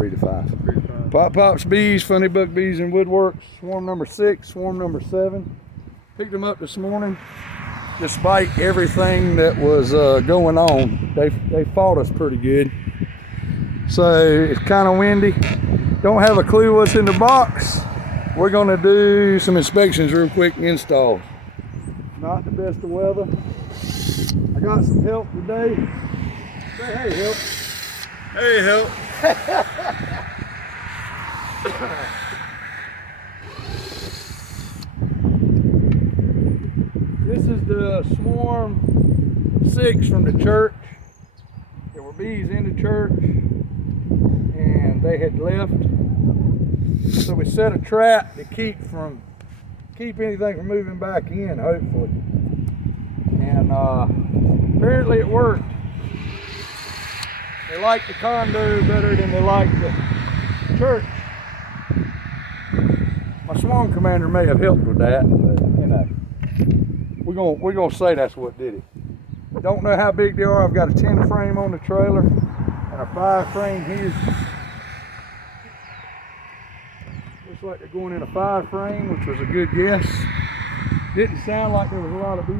3 to 5. 3 to 5. Pop Pops Bees, Funny Buck Bees and Woodworks, swarm number 6, swarm number 7. Picked them up this morning. Despite everything that was going on, they fought us pretty good. So it's kind of windy. Don't have a clue what's in the box. We're gonna do some inspections real quick and installs. Not the best of weather. I got some help today. Say hey, help. Hey, help. This is the swarm 6 from the church. There were bees in the church and they had left. So we set a trap to keep anything from moving back in, hopefully. And apparently it worked. They like the condo better than they like the church. My swarm commander may have helped with that, but you know, we're gonna say that's what did it. Don't know how big they are. I've got a 10 frame on the trailer and a 5 frame here. Looks like they're going in a 5 frame, which was a good guess. Didn't sound like there was a lot of bees.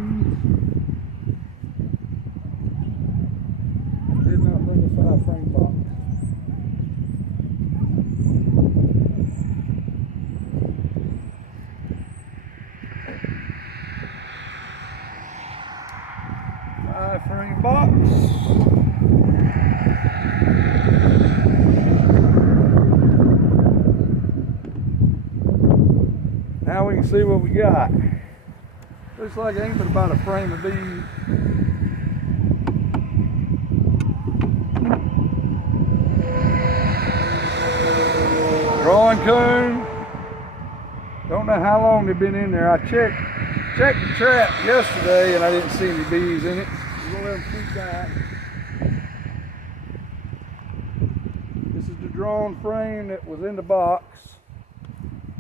Did not bring a 5 frame box. Frame box. Now we can see what we got. Looks like it ain't but about a frame of bees. Drawing comb. Don't know how long they've been in there. I checked the trap yesterday and I didn't see any bees in it. We're gonna let them keep that. This is the drawn frame that was in the box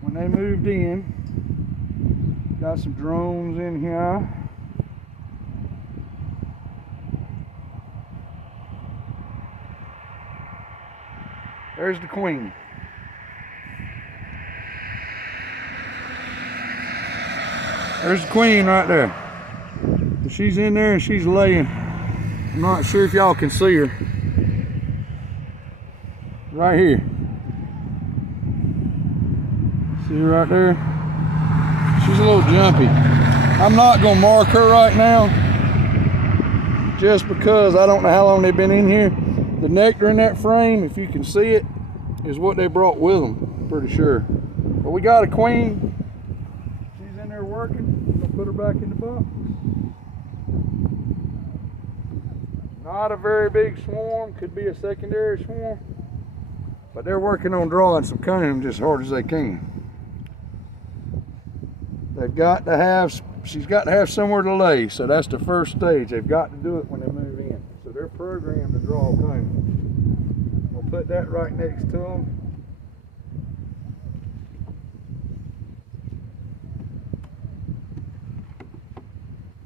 when they moved in. Got some drones in here. There's the queen. There's the queen right there. She's in there and she's laying. I'm not sure if y'all can see her. Right here. See her right there? She's a little jumpy. I'm not gonna mark her right now, just because I don't know how long they've been in here. The nectar in that frame, if you can see it, is what they brought with them, pretty sure. But we got a queen. She's in there working. I'll put her back in the box. Not a very big swarm, could be a secondary swarm, but they're working on drawing some combs as hard as they can. They've got to have, she's got to have somewhere to lay, so that's the first stage. They've got to do it when they move in. So they're programmed to draw combs. We'll put that right next to them.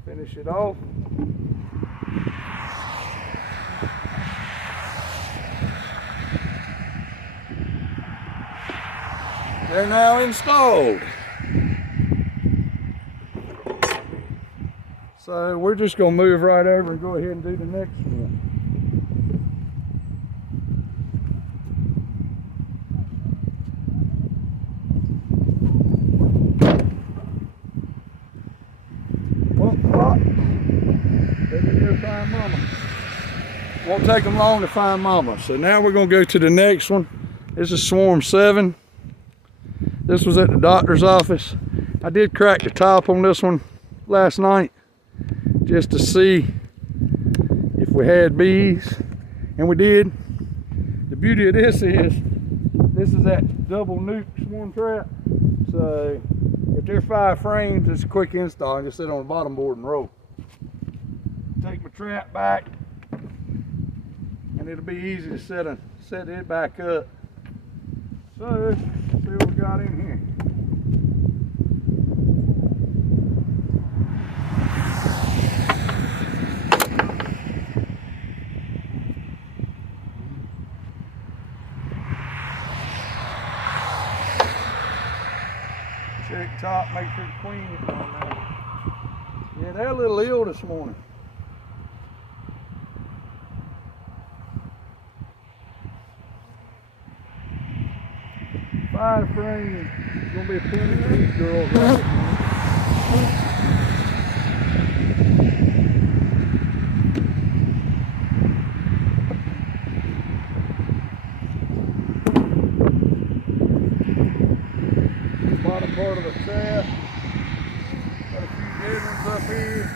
Finish it off. They're now installed. So we're just gonna move right over and go ahead and do the next one. Find mama. Won't take them long to find mama. So now we're gonna go to the next one. This is swarm 7. This was at the doctor's office. I did crack the top on this one last night just to see if we had bees, and we did. The beauty of this is that double nuke swarm trap. So if they're 5 frames, it's a quick install. I just sit on the bottom board and roll. Take my trap back, and it'll be easy to set it back up. So let's see what we got in here. Check top, make sure the queen is on there. Yeah, they're a little ill this morning. Fire frame is gonna be plenty of these girls right here. Bottom part of the trap. Got a few dead ones up here.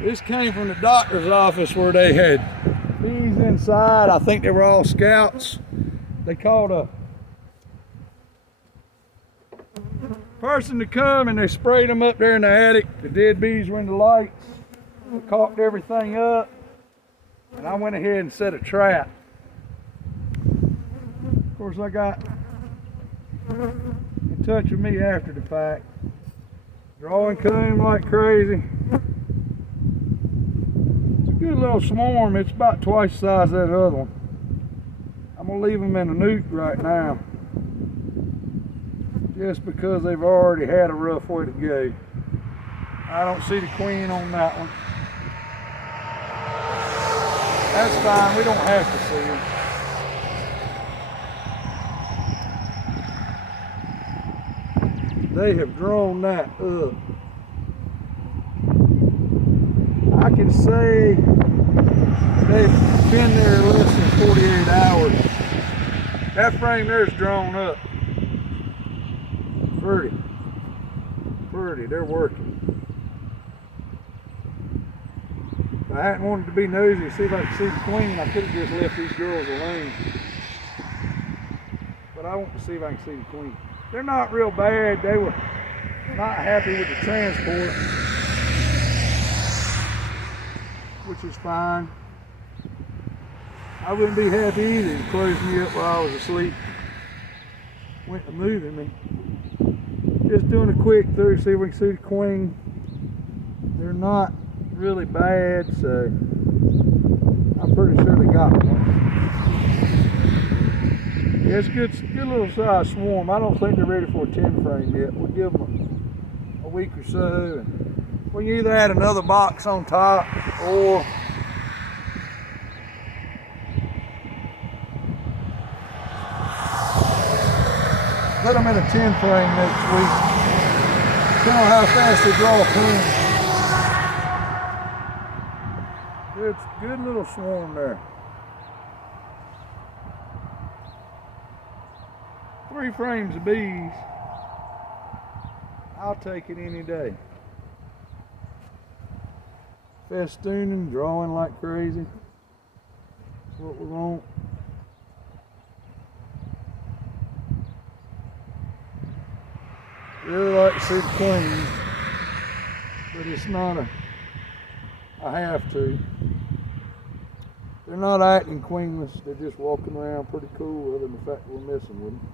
This came from the doctor's office where they had bees inside. I think they were all scouts. They called a person to come and they sprayed them up there in the attic. The dead bees were in the lights. They caulked everything up. And I went ahead and set a trap. Of course, I got in touch with me after the fact. Drawing coon like crazy. It's a good little swarm. It's about twice the size of that other one. I'm gonna leave them in a nuke right now, just because they've already had a rough way to go. I don't see the queen on that one. That's fine. We don't have to see her. They have drawn that up. I can say they've been there less than 48 hours. That frame there's drawn up. Pretty. Pretty, they're working. If I hadn't wanted to be nosy to see if I could see the queen, I could have just left these girls alone. But I want to see if I can see the queen. They're not real bad. They were not happy with the transport, which is fine. I wouldn't be happy either to close me up while I was asleep. Went to moving me. Just doing a quick through, see if we can see the queen. They're not really bad, so I'm pretty sure they got one. Yeah, it's good little size swarm. I don't think they're ready for a 10 frame yet. We'll give them a week or so. And we can either add another box on top or put them in a 10 frame next week. Depending on how fast they draw a coon. It's a good little swarm there. 3 frames of bees. I'll take it any day. Festooning, drawing like crazy. That's what we want. Really like to see the queen, but it's not I have to. They're not acting queenless, they're just walking around pretty cool other than the fact that we're messing with them.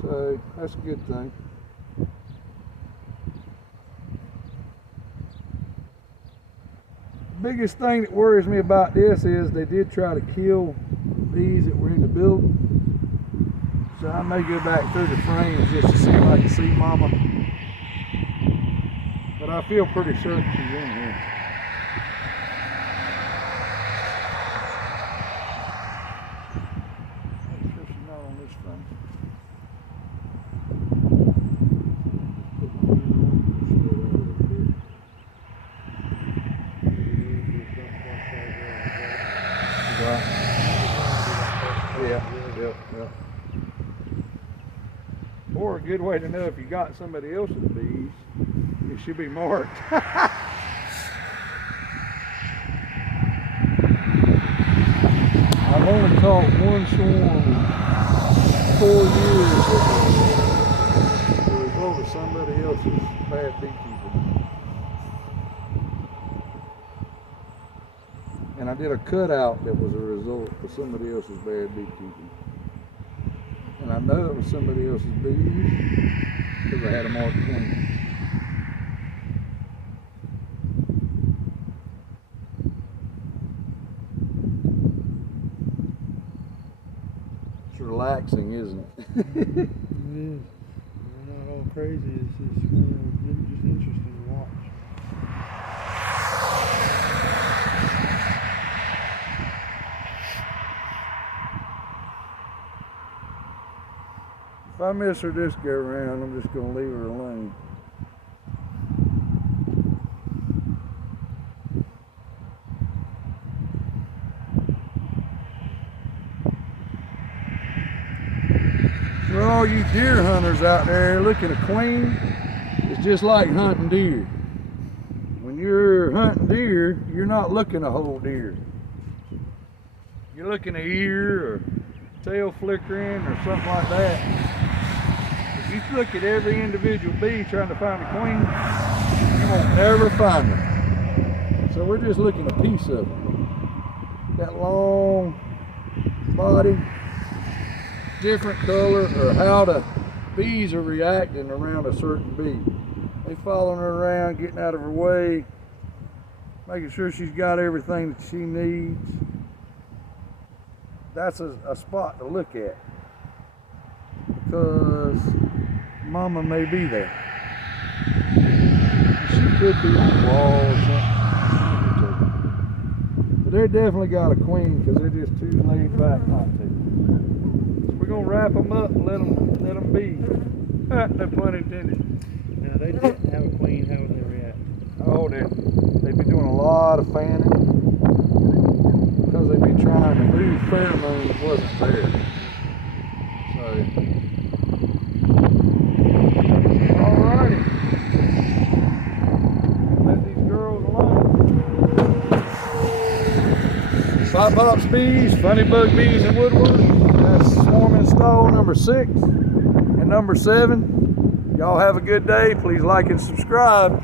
So that's a good thing. The biggest thing that worries me about this is they did try to kill bees that were in the building. So I may go back through the frames just to see if I can see Mama. But I feel pretty certain she's in here. Make sure she's not on this frame. Yeah. Or a good way to know if you got somebody else's bees, it should be marked. I've only caught one swarm in 4 years as a result of somebody else's bad beekeeping. And I did a cutout that was a result of somebody else's bad beekeeping. And I know it was somebody else's bees because I had a marked queen. relaxing, isn't it? It is. We're not all crazy. It's just one of those just interesting to watch. If I miss her this go around, I'm just gonna leave her alone. For all you deer hunters out there, looking a queen is just like hunting deer. When you're hunting deer, you're not looking a whole deer. You're looking an ear or tail flickering or something like that. If you look at every individual bee trying to find a queen, you won't ever find her. So we're just looking a piece of it. That long body, different color, or how the bees are reacting around a certain bee. They following her around, getting out of her way, making sure she's got everything that she needs. That's a spot to look at, because mama may be there. She could be on the wall or something. But they definitely got a queen, because they're just too laid back not to. We're gonna wrap them up and let them be. No pun intended. Now, they didn't have a queen. How would they react? Oh, they'd be doing a lot of fanning, because they'd be trying to move pheromone that wasn't there. So, alrighty. Let these girls alone. Cyclops bees, funny bug bees in Woodward. That's swarm install number 6 and number 7. Y'all have a good day. Please like and subscribe.